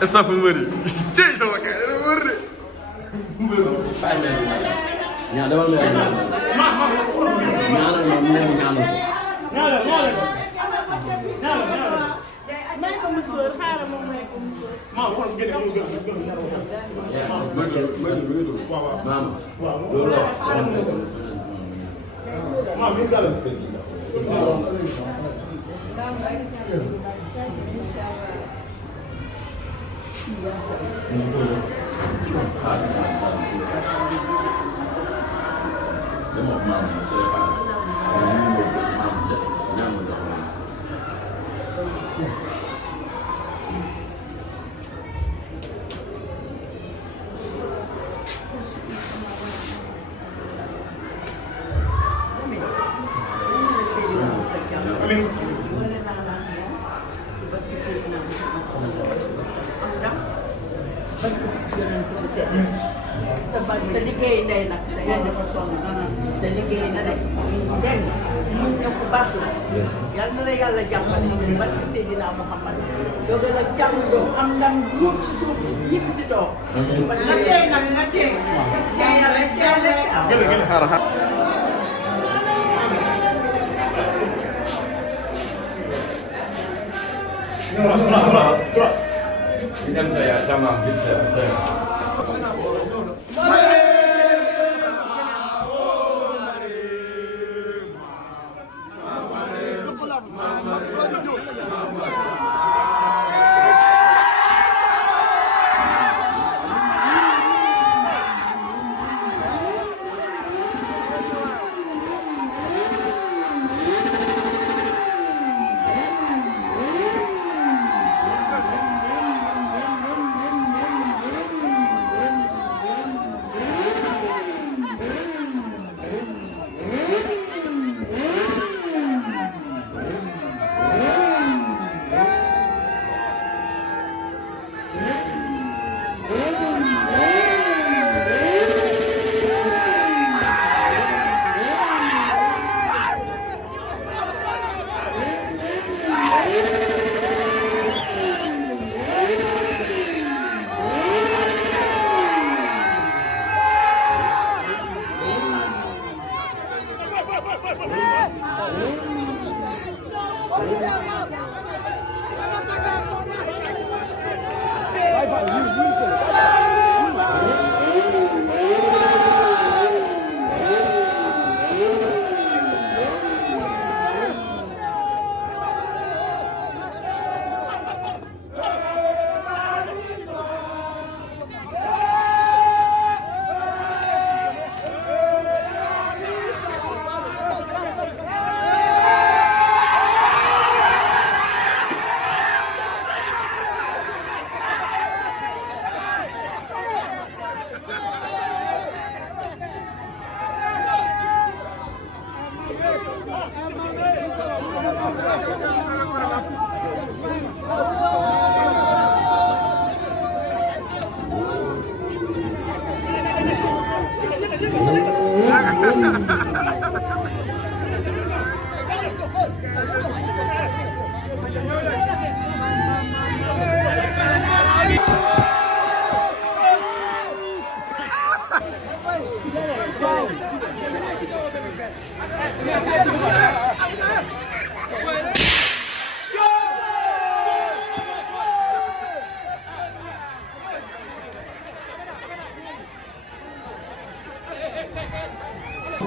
Essa foi mbëri cey sama kay mbër de ñaa demal ma ñaanal ma mu ñaanal may ko musóor xaaral moom may ko musóor. sa liggéey ndey nag sa yaay dafa sonn te liggéey na de dégg nga muñ ne ku baax la yal na la yàlla jàppale barke Seydina Muhammad jóge la jàmm doom am ndam ruut ci suuf yëpp si toog na tey nag na tey yàlla dem sa yaay sama am fit sa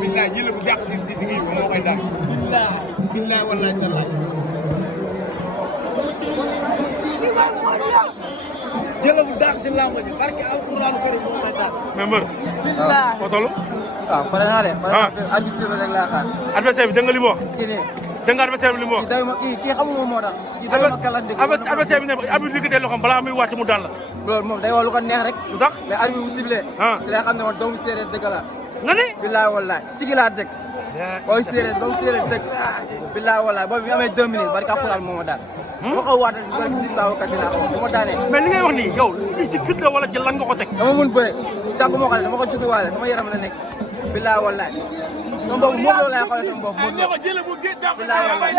billaay jël bu jàq si kii bi moo koy daan. billaay wallaay tallaay. jël bu dàq si làmb bi barke alquran kër moo koy daan. mais mbër. waaw foo toll. waaw pare naa de. pare naa de adversaire bi rek laa xaar. adversaire bi dégg nga li mu wax. kii nii dégg nga adversaire bi li mu wax. kii xamuma moo tax. kii day ma kalandi. adversaire bi ne arbitre bi liggéey loxoom balaa muy wàcc mu daan la. loolu moom day wax lu ko neex rek. lu tax mais arbitre bu sifflé. si lay xam ne man doomu séeréer dëgg la. nga ni. billaay wallaay ci gi laa dëkk. booy séeréer doomu séeréer dëkk. billaay wallaay boobu bi amee 2 minutes barka Alxuraan moo ma daan. ma ko waatal si barke si baaw kasi naa ko bu ma daanee. mais li ngay wax nii yow lii ci fit la wala ci lan nga ko teg. dama mun bëre tànk moo xale dama ko judduwaale sama yaram la nekk. billaay wallaay. sama boobu moom loolu laay xoolee sama boobu moom loolu. billaay wallaay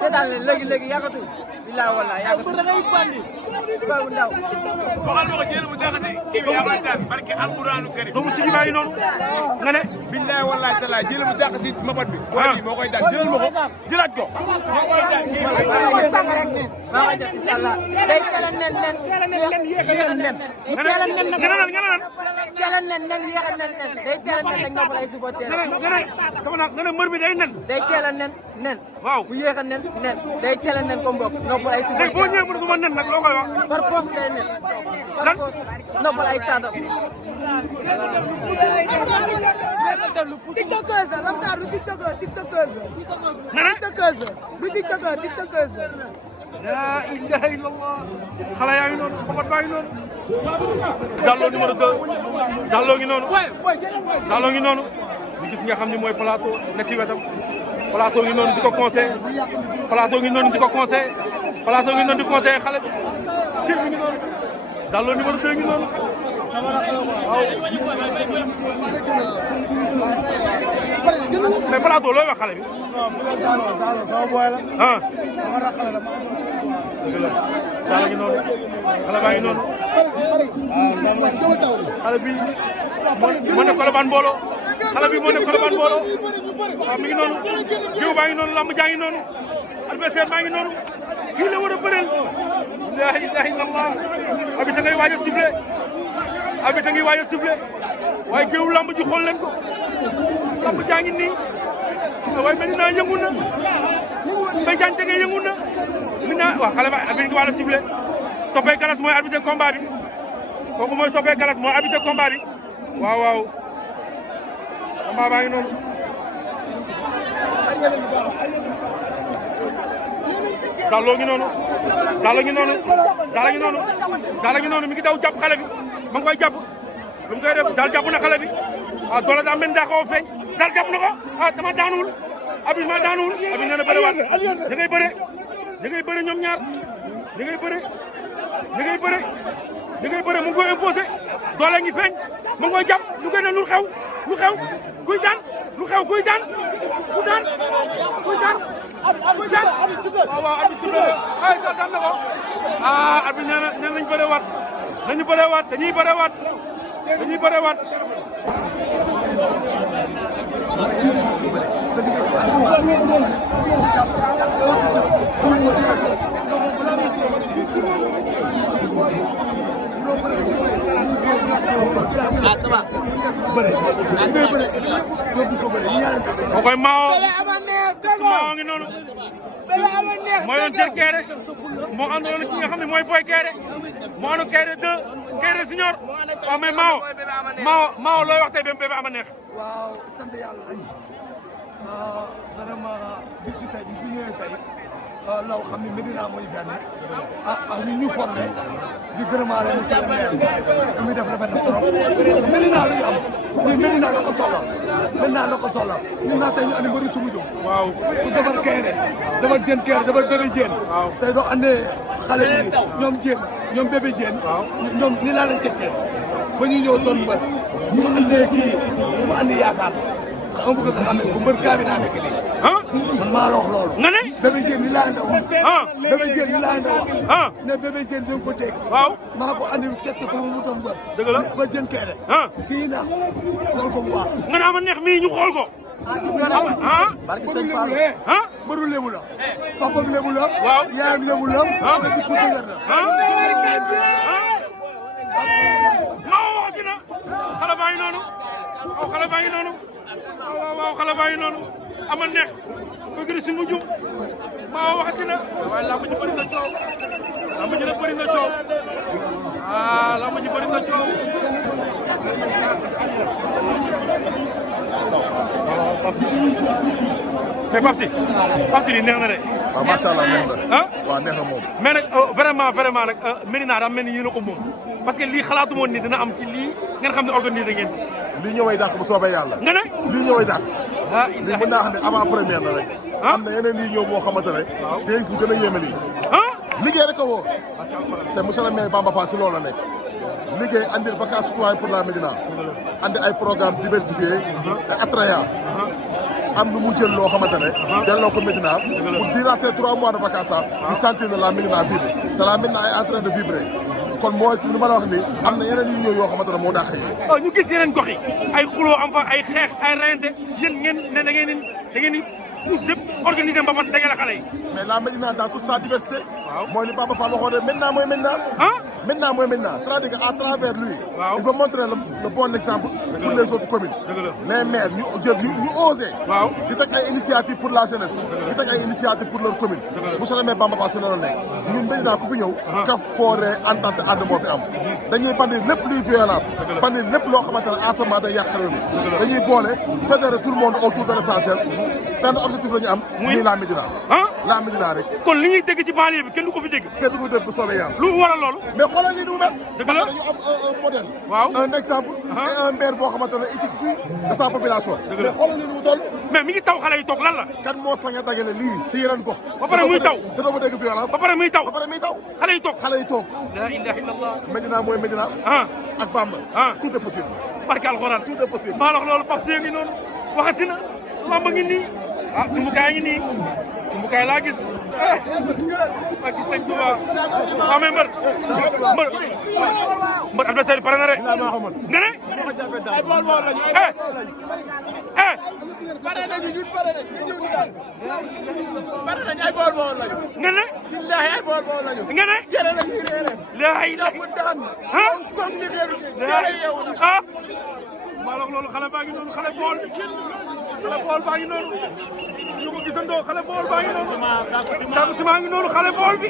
seetaan leen léegi yàggatul. billaay wallaay yàggatul. Koy bu ndaw. waxal ma ko jël bu daaxate. yaa ngi daan barke alquranu karim. doomu ci bàyyi noonu. nga ne. billaay wallaay talaay jël bu dàq si mabat bi. waaw moo koy daan jëlal ma ko jëlaat ko. moo koy daan maa koy def incha allah day teel a nen yéex a nen. day teel a nen nag teel a nen yéex a nen day teel a nen nag nga ay supporter. nga ne mbër bi day nen. day teel a nen. waaw bu yéex a nen day teel a nen comme bopp noppal ay supporter. boo ñëwee bu ma nen nag loo koy wax. par force day nen. par force noppal ay tàddam. tiktokeuse Lamsar du tiktokeuse tiktokeuse laa ilaha illallah xale yaa ngi noonu xamat baa ngi noonu Zallo numéro 2 Zallo ngi noonu Zallo ngi noonu ñu gis nga xam ni mooy plateau nekk ci wetam plateau ngi noonu di ko conseillé plateau ngi noonu di ko conseillé plateau ngi noonu di conseillé xale bi ci mi ngi noonu Zallo numéro 2 ngi noonu waaw mais plateau looy wax xale bi ah Zallo ngi noonu xale baa ngi noonu xale bi moo nekk Colobane mbooloo xale bi moo nekk Colobane mbooloo waaw mi ngi noonu jiw baa ngi noonu lamb jaa ngi noonu adversaire baa ngi noonu kii la war a bëreel la ilaha illallah abi da ngay waaj a sifflé abi da ngay waaj a sifflé waaye jiw lamb ji xool leen ko lamb jaa ngi nii waaye Medina yëngu na Mbaye Diagne Tegey yëngu na Medina waaw xale ba abi ngi waaj a sifflé Sopé Galas mooy arbitre combat bi kooku mooy Sopé Galas mooy arbitre combat bi waaw waaw combat baa ngi noonu Zallo ngi noonu Zallo ngi noonu Zallo ngi noonu Zallo ngi noonu mi ngi daw jàpp xale bi ma ngi koy jàpp lu mu koy def Zallo jàpp na xale bi waaw doole daa mel ni daa ko feeñ Zallo jàpp na ko ah dama daanuwul abi ma daanuwul abi nee na bëre waat da ngay bëre da ngay bëre ñoom ñaar da ngay bëre da ngay bëre da ngay bëre mu ngi koy imposé doole ngi feeñ mu ngi koy jàpp lu koy ne lu xew kuy daan lu xew kuy daan ku daan kuy daan kuy daan waaw waaw abi sible ay sa daan na ko ah abi nee nañ bëre waat nañu bëre waat dañuy bëre waat dañuy bëre waat moo koy Mao ngi noonu mooy doon jël Kéré moo àndoon ki nga xam ne mooy Boy Kéré moo àndoon Kéré 2 Kéré Senior waaw mais Mao looy wax tey Bébé Ama Neex. waaw sant yàlla rek vraiment bisu tey bi ñu ñëwee tey law xam ne Medina moo ñu benn ñun ñu formé di gërëmaale monsieur le maire muy def rafet na trop parce que Medina la ñu am ñun Medina la ko soxla Medina la ko soxla ñun naa tey ñu andi mbëri sumu jëm waaw ku defar Kéré defar Diène Kéré defar bébé Diène tey doo andee xale bi ñoom Diène ñoom bébé Diène ñoom ni laa leen tekkee ba ñu ñëw doon mbër ñu ma andee kii ñu ma andi yaakaar xam nga bëgg nga xam ne bu mbër kaa bi naa nekk nii man maa la wax loolu. nga ne. Bébé Diène li laa leen wax. Bébé Diène li laa leen wax. ne Bébé Diène dina ko dégg. waaw maa ko andi tekki ko mu doon mbër. dëgg la ba Diène Kéré. kii naa xool ko bu baax. nga naa ma neex mii ñu xool ko. mbëru lébu la mbëru lébu la. papam lébu la. waaw yaayam lébu la. nga di ko dëgër la. maa wax dina xale baa ngi noonu waaw xale baa ngi noonu waaw xale baa ngi noonu ama neex ko gëri si mujj maa wax dina waaye lamb ji bëri na coow lamb ji bëri na coow lamb ji bëri na coow mais Pape Sy lii neex na de. waaw macha allah neex na. ah waaw neex na moom. mais nag vraiment nag Médina daa mel ni yéen a ko moom parce que lii xalaatu moon ni dina am ci lii ngeen xam ne organisé ngeen. lii ñëway dàq bu soobee yàlla. nga ne lii ñëway dàq. ah lii mën naa xam ne avant première la rek. am na yeneen lii ñëw boo xamante ne. day gis lu gën a yéeme lii. liggéey rek a woo. te monsieur le maire Bamba Fall si loolu la nekk. liggéey andi vacances citoyennes pour la Médina. andi ay programmes diversifiés et attrayants. am lu mu jël loo xamante ne. delloo ko Médina. pour durant ces 3 mois de vacances di sentir ne la Médina vibre. te la Médina est en train de vibrer. kon mooy li ma la wax ni am na yeneen yu ñëw yoo xamante ne moo dàq yi. ñu gis yeneen gox yi ay xuloo am fa ay xeex ay reyante yéen ngeen ne da ngeen di pousse yëpp organiser mbapat dajale xale yi. mais la Médina dans toute sa diversité. mooy li Bamba Fall waxoon ne maintenant mooy maintenant. maintenant mooy maintenant c'est-à-dire que à travers lui. il faut montrer le bon exemple. pour les autres communes. les maires ñu osé. di teg ay initiative pour la jeunesse. di teg ay initiative pour leur commune. monsieur le maire Bamba Fall si loolu nekk ñun Médina ku fi ñëw. kaf fooree entente ànd moo fi am. dañuy bandi lépp luy violence. bandi lépp loo xamante ne ensemble day yàq réew mi. dañuy boole fédérer tout le monde autour de l'essentiel. benn objectif la ñu am. muy la Médina. la Médina rek. kon li ñuy dégg ci banlieue bi kenn du ko fi dégg. kenn du ko dégg bu soobee yàlla. lu waral loolu. mais xoolal lii ni mu mel. dëgg la dañu am un modèle. waaw un exemple. et un maire boo xamante ne ici de sa population. dëgg la mais xoolal lii ni mu toll. mais mi ngi taw xale yi toog lan la. kan moo sañ a dagale lii si yeneen gox. ba pare muy taw te doo fa dégg violence. ba pare muy taw ba pare muy taw. xale yi toog xale yi toog. la ilaha illallah. Médina mooy Médina. ak Bamba. tout est possible. barke alxuraan tout est possible. maa la wax loolu Pape Sy ngi noonu waxati na lamba ngi nii tumbukaay ngi nii tumbukaay laa gis ak gis nañ Touba waaw mais mbër adversaire bi pare na de nga ne pare nañu ñun pare nañu pare nañu ay bool bool lañu nga ne billahi ay bool bool lañu nga ne jere la ñuy reere laay bu daan comme ni xeeru jere yeewu maa la wax loolu xale baa ngi noonu xale bool baa ngi noonu ñu ko gisandoo xale bool baa ngi noonu Sakou Ciment ngi noonu xale bool bi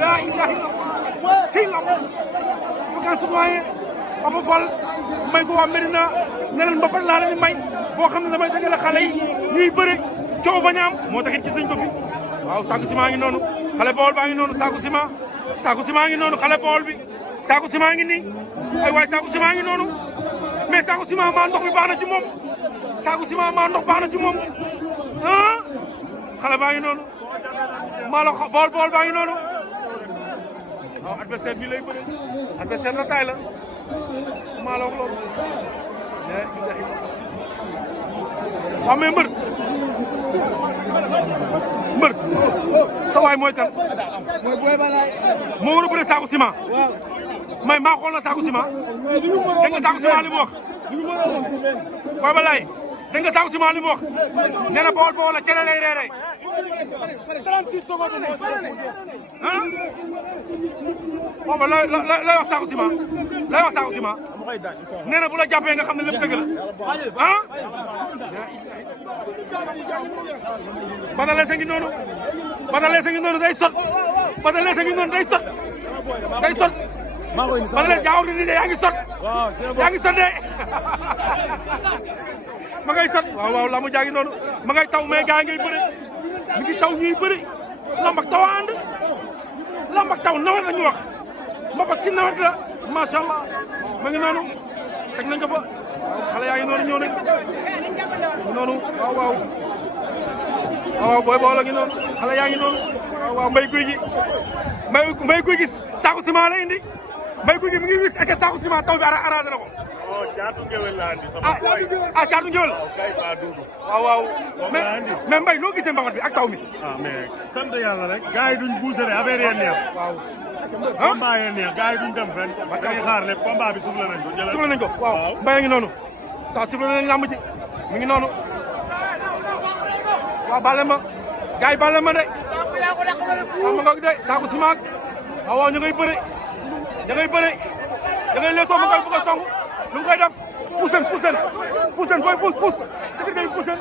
yaa ilaha illallah ci lamb vacances citoyennes Bamba Fall may ko waa Médina ne leen mbapat laa leen di may boo xam ne damay dajale xale yi ñuy bëre coow bañ a am moo taxit gis nañ ko fi waaw Sakou Ciment ngi noonu xale bool baa ngi noonu Sakou Ciment ngi noonu xale bool bi Sakou Ciment ngi nii ay waay Sakou Ciment ngi noonu mais Sakou Ciment maa ndox mi baax na ci moom Sakou Ciment maa ndox baax na ci moom xale baa ngi noonu maa la bool baa ngi noonu waaw adversaire bi lay bëre adversaire la taay la maa la wax loolu waaw mais mbër sa waay mooy kan moo war a bëre Sakou Ciment may maa xool na Sakou Ciment dégg nga Sakou Ciment li mu wax Boy Balaye dégg nga Sakou Ciment li mu wax nee na bool la cere lay reere 36 secondes booba lay wax Sakou Ciment nee na bu la jàppee nga xam ne lépp dëgg la Badalese ngi noonu day sot Badalese ngi noonu day sot Badalese jaawur ni de yaa ngi sot de ma ngay sot waaw la mu jaagi noonu ma ngay taw mais gaa ngay bëri mi ngi taw ñuy bëri lamb ak taw a ànd lamb ak taw nawet la ñu wax mbapat ci nawet la macha allah ma ngi noonu teg nañ ko fa xale yaa ngi noonu ñëw nañ noonu waaw booy bool a ngi noonu xale yaa ngi noonu waaw mbay guy gi Sakou Ciment la indi mbay guy gi mi ngi wis ak Sakou Ciment taw bi arrangé na ko. caatu ngewel laa andi. caatu ngewel. waaw mais mbay noo gisee mbapat bi ak taw mi. mais sant yàlla rek. gars yi duñ bousee affaire yi neex. waaw. combat yi neex gars yi duñ dem fenn. dañuy xaar lépp combat bi suufle nañ ko jëlal. suufle nañ ko waaw mbay a ngi noonu. saa suufle nañ lamb ji mi ngi noonu. waaw baal leen ma gars yi baal leen ma de. waaw ma ngoog de Sakou Ciment waaw ñu ngay bëre da ngay leetoo ma koy bëgg a song lu mu koy def puusen booy puus sécurité bi puusen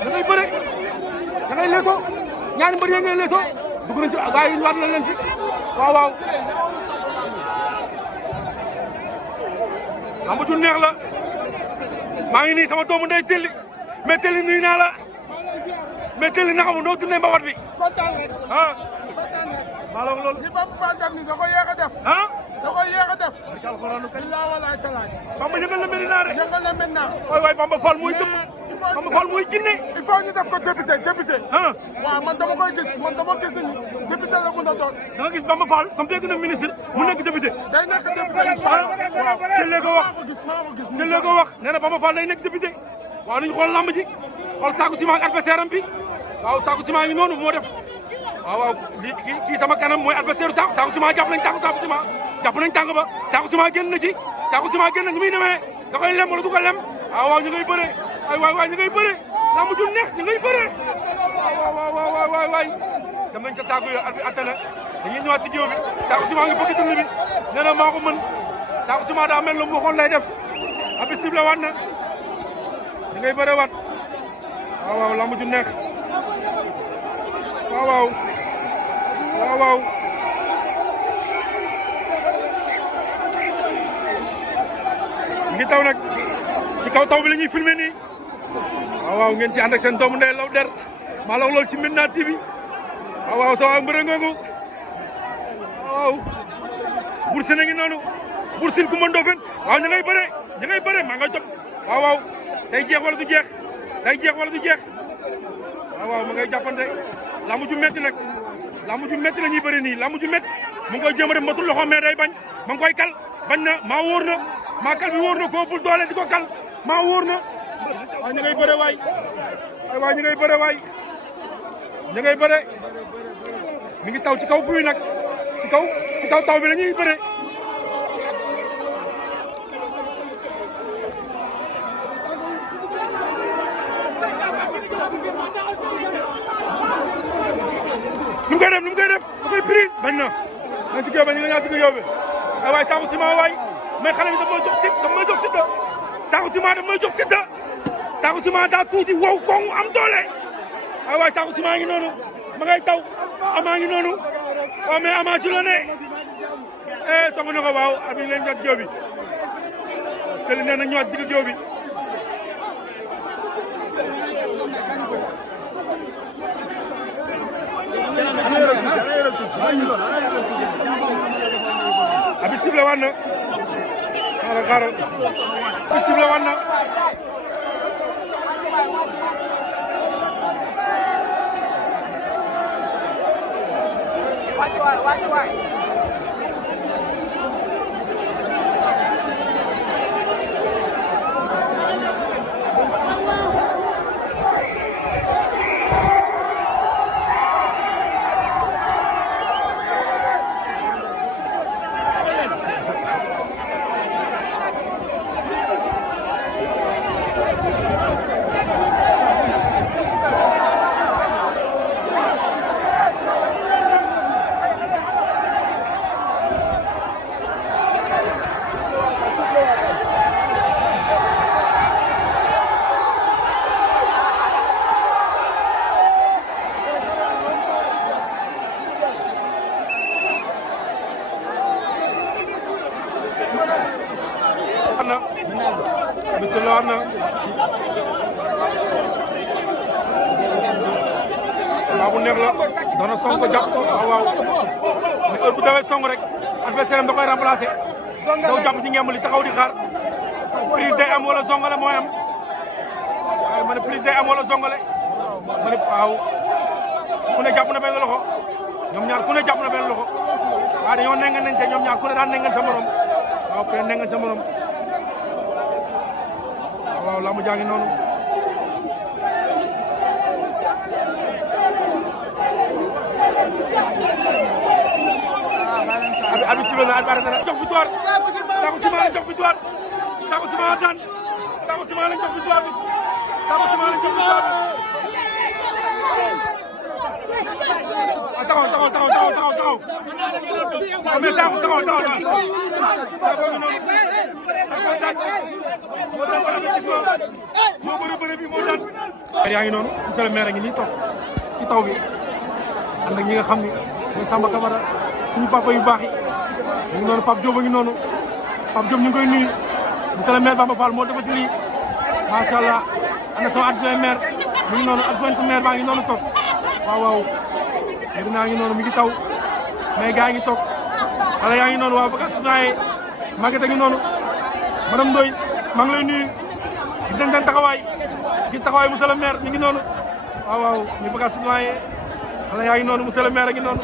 da ngay bëre da ngay leetoo ñaari mbër yi ngay leetoo dugg nañ ci gars yi waat leen ci waaw lamb ju neex la maa ngi nii sama doomu ndey Telli mais Télé nuyu naa la mais Télé naka mu noo tourné mbapat bi kontaan rek ah maa la wax loolu li Bamba Fall def ni da koy yéex a def ah da koy yéex a def alxuraan kay billaa walaay talaay Bamba yëngal na Medina de yëngal na maintenant waay Bamba Fall mooy dëpp Bamba Fall mooy jinne il faut ñu def ko député ah waaw man dama koy gis man dama gis ni député la mun a doon da nga gis Bamba Fall comme dégg na ministre mu nekk député day nekk député waaw Télé ko wax Télé ko wax nee na Bamba Fall day nekk député waaw nañu xool lamb ji xool saako ciment ak adversaire am bi waaw saako ciment ngi noonu moo def waaw lii kii sama kanam mooy adversaire saako ciment jàpp nañ tànk saako ciment jàpp nañ tànk ba saako ciment génn na ci saako ciment génn na muy demee da koy lem wala du ko lem waaw ñu ngay bëre ay waay ñu ngay bëre lamb ju neex ñu ngay bëre waay dem nañ ca saako yo attana dañuy ñëwaat ci jiw bi saako ciment ngi bëgg dund bi nee na maa ko mën saako ciment daa mel lu mu waxoon lay def abi sible waat na ñu ngay bëre waat waaw lamb ju neex waaw ngi taw nag ci kaw taw bi la ñuy filmé nii waaw ngeen ci ànd ak seen doomu ndey Law Der maa la wax loolu ci Médina TV waaw sa waa mbërë ngoogu waaw Bour Sine a ngi noonu Bour Sine Coumba Ndoffène waaw ñu ngay bëre maa ngay topp waaw day jeex wala du jeex waaw ma ngay jàppante lamb ju metti nag lamb ju metti la ñuy bëri nii lamb ju metti mu ngi koy jéem a def matul loxo mais day bañ ma ngi koy kal bañ na maa wóor na maa kal bi wóor na ko bul doole di ko kal maa wóor na waaw ñu ngay bëre waay ñu ngay bëre mi ngi taw ci kaw buy nag ci kaw taw bi la ñuy bëre nu mu koy def da koy prise bañ na man ci bañ nga ñaa ci ko yóbbe ay waay saako ciment waay mais xale bi daf may jox Siteu saako ciment daf may jox Siteu saako ciment daa tuuti wow koŋ am doole ay waay saako ciment ngi noonu ma ngay taw amaa ngi noonu waaw mais amaa ci la ne song na ko waaw abi leen ñëwaat géew bi te li nee na ñëwaat digg géew bi abi sible wan na xaaral abi sible wan na waay bisimilah war na waaw bu neex la dana song ko jàpp ko waaw mais heure bu dawee song rek adversaire am da koy remplacé daw jàpp ci ngemb li taxaw di xaar prise day am wala songale mooy am waaye ma ne prise day am wala songale ma ne waaw ku ne jàpp na benn loxo ñoom ñaar ku ne jàpp na benn loxo waaw dañoo nengen nañ te ñoom ñaar ku ne daan nengen sa morom waaw ku ne nengen sa morom waaw lamb jaa ngi noonu abi sibe na arbitre na jox victoire Saako Ciment la jox victoire Saako Ciment daan Saako Ciment la jox victoire bi Saako Ciment la jox victoire taxaw mais Saako taxaw Saako ngi noonu moo bëri bi moo daan yaa ngi noonu monsieur le maire a ngi nii toog ci taw bi ànd ak ñi nga xam ni mooy Samba Camara suñu papa yu baax yi ñu ngi noonu Pape Diop a ngi noonu Pape Diop ñu ngi koy nuyu monsieur le maire Bamba Fall moo defati lii macha allah ana sama adjoint maire mi ngi noonu adjoint maire baa ngi noonu toog waaw waaw Medina ngi noonu mi ngi taw mais gaa ngi toog xale yaa ngi noonu waaw ba sunaayee Maguette a ngi noonu madame Ndoye maa ngi lay nuyu gis nañ seen taxawaay gis taxawaay monsieur le maire mi ngi noonu waaw waaw ñu bëgg a sunaayee xale yaa ngi noonu monsieur le maire a ngi noonu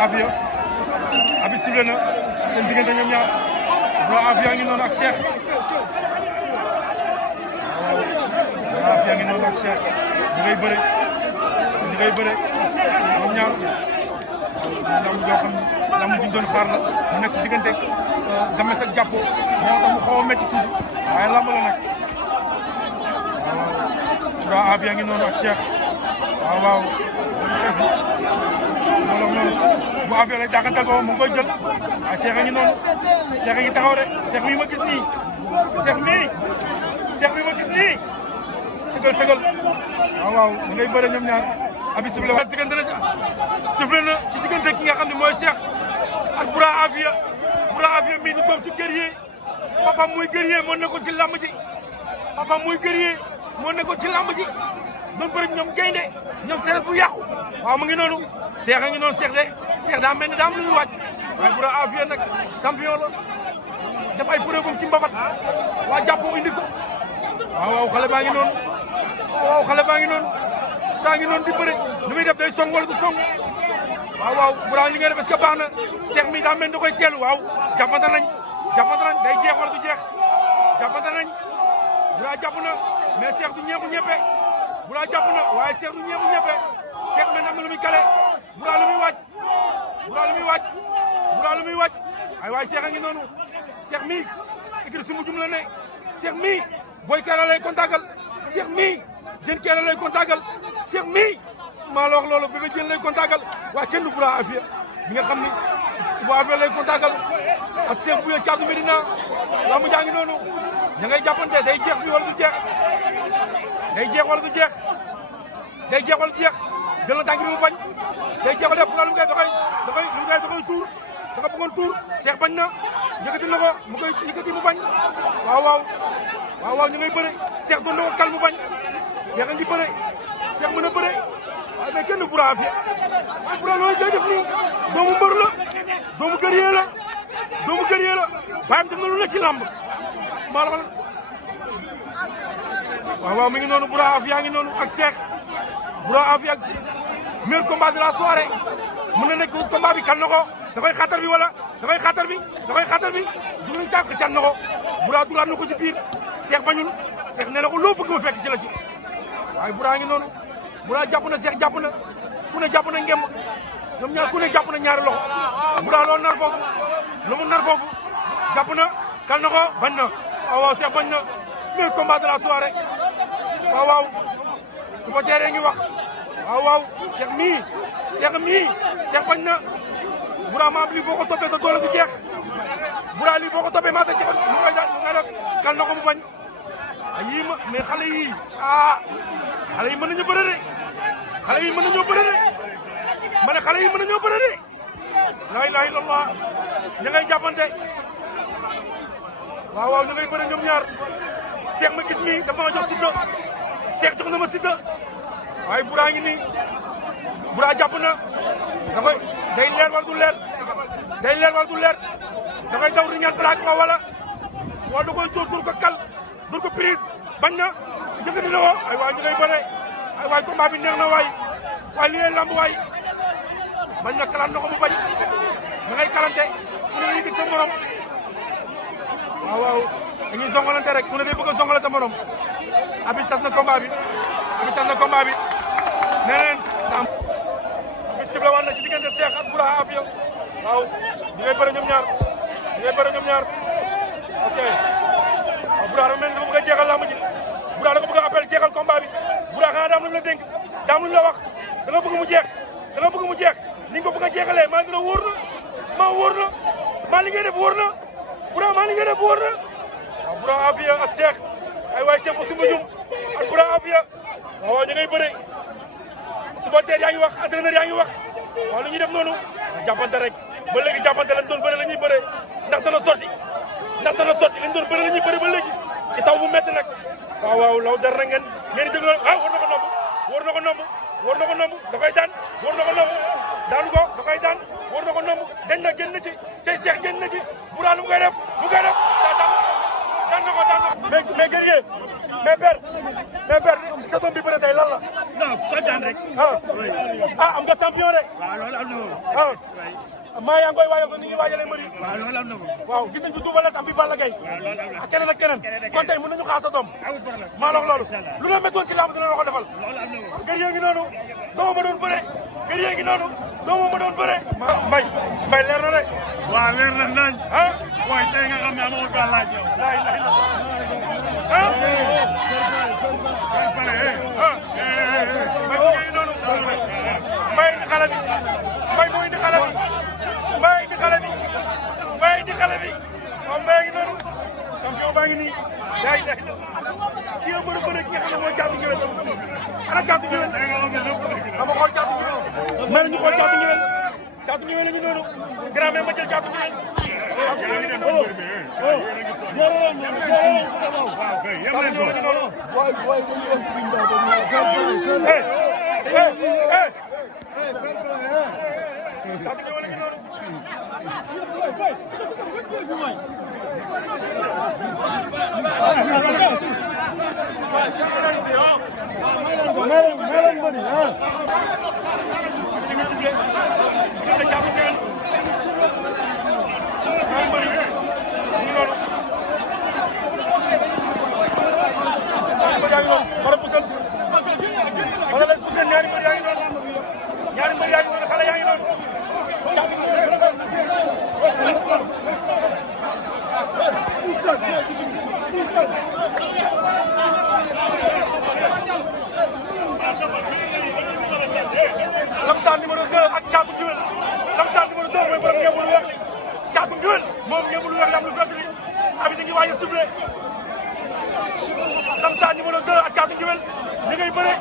Afia abi sifflé na seen diggante ñoom ñaar Boura Afia ngi noonu ak Cheikh Boura Afia ngi noonu ak Cheikh ñu ngay bëre ñoom ñaar lamb joo xam lamb ji doon xaar la mu nekk diggante Games ak Jàppo moo tax mu xaw a métti tuuti waaye lamb la nag Boura Afia ngi noonu ak Cheikh waaw bu Afia lay dàqantal boobu mu ngi koy jël waaye Cheikh a ngi noonu Cheikh a ngi taxaw de Cheikh mii ma gis nii Cheikh mii ma gis nii sëgal waaw da ngay bëre ñoom ñaar abi sifflé wa diggante na sifflé na ci diggante ki nga xam ne mooy Cheikh ak Boura Afia mii di doom ci guerrier papa muy guerrier moo nekkoon ci lamb ji papa muy guerrier moo nekkoon ci lamb ji doon bëri ñoom gaynde ñoom seret bu yàqu waaw mu ngi noonu Cheikh a ngi noonu Cheikh daa mel ni daa am lu muy wàcc waaye Boura Afia nag champion la def ay preuve ci mbabat waa jàppoo indi ko waaw xale baa ngi noonu daa ngi noonu di bëri lu muy def day song wala du song waaw Boura li nga def est-ce que baax na Cheikh mi daa mel ni da koy teelu waaw jàppante nañ day jeex wala du jeex jàppante nañ Boura jàpp na mais Cheikh du ñeexu ñeppe Boura jàpp na waaye Cheikh du ñeexu ñeppe Cheikh mel am na lu muy kale Boura lu muy wàcc ay waaye Cheikh a ngi noonu Cheikh mi igri su mu jum la ne Cheikh mi boy keera lay kontagal Cheikh mi jën keera lay kontagal Cheikh mi maa la wax loolu bébé jën lay kontagal waaye kenn du Boura Afia bi nga xam ni Boura Afia lay kontagal ak Cheikh Bouye Thiatou Medina waa mu jaa ngi noonu da ngay jàppante day jeex bi wala du jeex day jeex wala du jeex jël na tànk bi mu bañ day jeex wala Boura lu mu koy nga bëggoon tuur Cheikh bañ na yëkkati na ko mu koy yëkkati mu bañ waaw ñu ngay bëre Cheikh doon na ko kal mu bañ Cheikh a ngi bëre Cheikh mën a bëre waaye mais kenn Boura Afia Boura loolu day def nii doomu mbër la doomu guerrier la bàyyam def na lu ne ci làmb maa la waaw mi ngi noonu Boura Afia ngi noonu ak Cheikh Boura Afia ak meilleur combat de la soirée mën na nekk combat bi kan na ko da koy xatar bi wala da koy xatar bi du nañ sax can na ko Boura dulaat na ko ci biir Cheikh bañul Cheikh nee na ko loo bëgg ma fekk ci la ci waaye Boura ngi noonu Boura jàpp na Cheikh jàpp na ku ne jàpp na ngemb ñoom ñaar ku ne jàpp na ñaari loxo Boura loolu nar foofu lu mu nar foofu jàpp na kal na ko bañ na waaw Cheikh bañ na meilleur combat de la soirée waaw suba teeree ngi wax waaw Cheikh Cheikh bañ na Boura maa lii boo ko toppee sa doole bu jeex Boura lii boo ko toppee maa sa jeex lu koy daal nga def kal na ko mu bañ yii mais xale yi xale yi mën nañu bëre de xale yi mën nañoo bëre de ma ne xale yi mën nañoo bëre de la ilaha illallah ña ngay jàppante waaw ña ngay bëre ñoom ñaar Cheikh ma gis nii dafa ma jox Siteu Cheikh jox na ma Siteu waaye Boura ngi nii Boura jàpp na da koy day leer wala du leer da koy daw riñaan plaque ko wala da koy jóor dur ko kal dur ko prise bañ na yëkkati na ko ay waay ñu ngay bëre ay waay combat bi neex na waay lii lamb waay bañ na kalaan na ko mu bañ da ngay kalante ku ne yëkkati sa morom waaw dañuy songalante rek ku ne day bëgg a songale sa morom abi tas na combat bi nee neen abi sible war na ci diggante Cheikh ak Boura Afia waaw di ngay bëre ñoom ñaar ok waaw Boura dafa mel ni dafa bëgg a jeexal lamb ji Boura da ko bëgg a appel jeexal combat bi Boura xanaa daam luñu la dénk daam luñu la wax da nga bëgg mu jeex ni nga ko bëgg a jeexalee maa ngi la wóor na maa li ngay def wóor na Boura maa li ngay def wóor na waaw Boura Afia ak Cheikh ay waay Cheikh Ousmane Dioum ak Boura Afia waaw ñu ngay bëre supporter yaa ngi wax entraîneur yaa ngi wax waaw lu ñuy def noonu jàppante rek ba léegi jàppante lañ doon bëre la ñuy bëre ndax dana sotti lañ doon bëre la ñuy bëre ba léegi ci taw bu métti nag waaw law dara na ngeen di déglu war na ko nomb da koy daan war na ko nomb daanu ko da koy daan war na ko nomb dañ na génn ci tey Cheikh génn na ci Boura lu mu koy def daan na ko mais guerrier mais père sa doom bi bëre tey lan la non kontaan rek am nga champion de waaw loolu am na moom maa yaa ngi koy waajal ko ni ñuy waajalee mbëri waaw loolu am na moom waaw gis nañ fi Double Less am fi Balla Gaye ak keneen kon tey mën nañu xaar sa doom maa lox loolu lu la méttoon ci lamb dina la ko defal guerrier ngi noonu doomu ma doon bëre mbay leer na de waaw leer na nañ waaye tey nga xam ne amoo ka laaj yow mbay indi xale bi mbay moo indi xale bi mbay indi xale bi moom mbay ngi noonu champion baa ngi nii yaay day kii la bëre ki nga xam ne mooy Caatu Ngéwél ana Caatu Ngéwél dama xool Caatu Ngéwél mel ñu xool Caatu Ngéwél la ngi noonu grand même ma jël Caatu Ngéwél Lamsar numéro 2 ak Caatu Ngéwél Lamsar numéro 2 mooy borom ngeen mënu wax ni Caatu Ngéwél moom ngeen mënu wax am lu fekk ni abi dañuy waaj a sifflé Lamsar numéro 2 ak Caatu Ngéwél ñi ngay bëre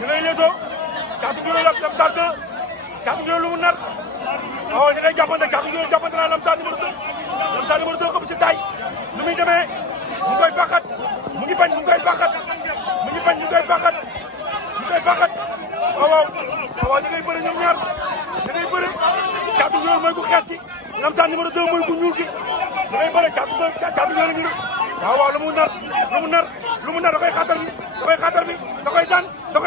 ñi ngay leetoo Caatu Ngéwél ak Lamsar 2 Caatu Ngéwél lu mu nar waaw ñu ngay jàppante Caatu Ngéwél jàppante naa Lamsaan numéro 2 Lamsaan numéro 2 comme si tay nu muy demee mu ngi koy fàqat mu ngi bañ mu ngi koy fàqat mu ngi bañ ñu koy fàqat ñu koy fàqat waaw waaw ñu ngay bëre ñoom ñaar ñu ngay bëre Caatu Ngéwél mooy ku xees ki Lamsaan numéro 2 mooy ku ñuul ki ñu ngay bëre Caatu Ngéwél ngi waaw waaw lu mu nar da koy xaatar bi da koy daan na ko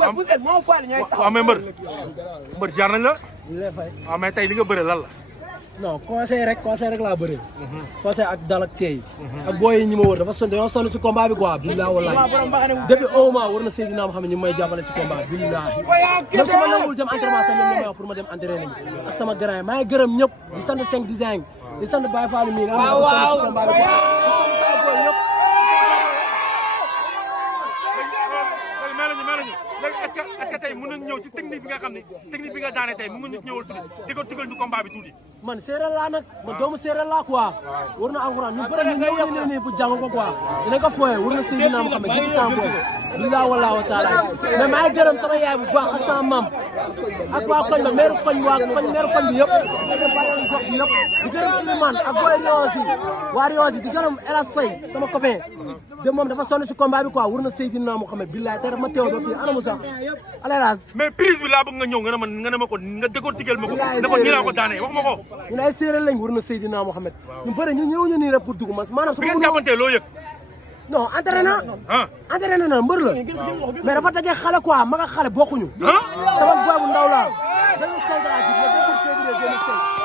waaw mais mbër jaar nañ la waaw mais tey li nga bëre lan la non conseil rek laa bëri. conseil ak dal ak tey. ak booy yi ñi ma wër dafa dañoo sonn si combat bi quoi billahi wallahi depuis un mois war na Seydina Mohamed ñu may jàppale si combat bi billahi même su ma nangul dem entraînement sax ñoom ñoo pour ma dem entraîner ak sama grand yi maa ngi gërëm ñëpp di sant 5 design di sant Baye Fallou mii nga xam ne dafa sonn si combat bi quoi est-ce que tey mën nañu ñëw ci technique bi nga xam ne technique bi nga daane tey mën nga ñu ñëwal tuuti di ko tugal ñu combat bi tuuti. man séeréer laa nag man doomu séeréer laa quoi war na alxuraan ñu bëri ñu ñëw nii pour jàng ko quoi dinañ ko fooyee war na Seydina Mohamed di temps boobu billahi wallahi wa taala mais maa ngi gërëm sama yaay bu baax ak sama maam ak waa koñ ba meeru koñ meeru koñ bi yëpp bàyyi gox bi yëpp di gërëm Ilimane ak booy Riyoosi waa Riyoosi di gërëm Elas Faye sama copain de moom dafa sonn si combat bi quoi war na Seydina Mohamed billahi te ma teew ba fii ana mu sax alalas mais prise bi laa bëgg nga ñëw nga ne ma ko nga décortiquer ma ko ne ko nii laa ko daanee wax ma ko ñun ay séeréer lañ war na Seydina Mohamed ñu bëri ñu ñëw ñu nii rek pour dugg maanaam bi ngeen jàppante loo yëg non entraîné na mbër la mais dafa daje xale quoi mag ak xale bokkuñu dafa booy bu ndaw la 2005 laa judd le 2 février 2005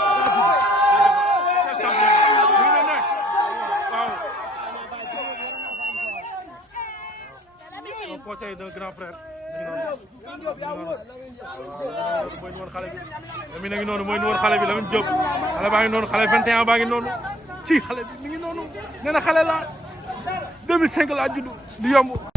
conseil d'un grand frère mooy nu woon xale bi Lamine a ngi noonu mooy nu woon xale bi Lamine Diop xale baa ngi noonu xale 21 baa ngi noonu ci xale bi mi ngi noonu nee na xale la 2005 laa judd du yomb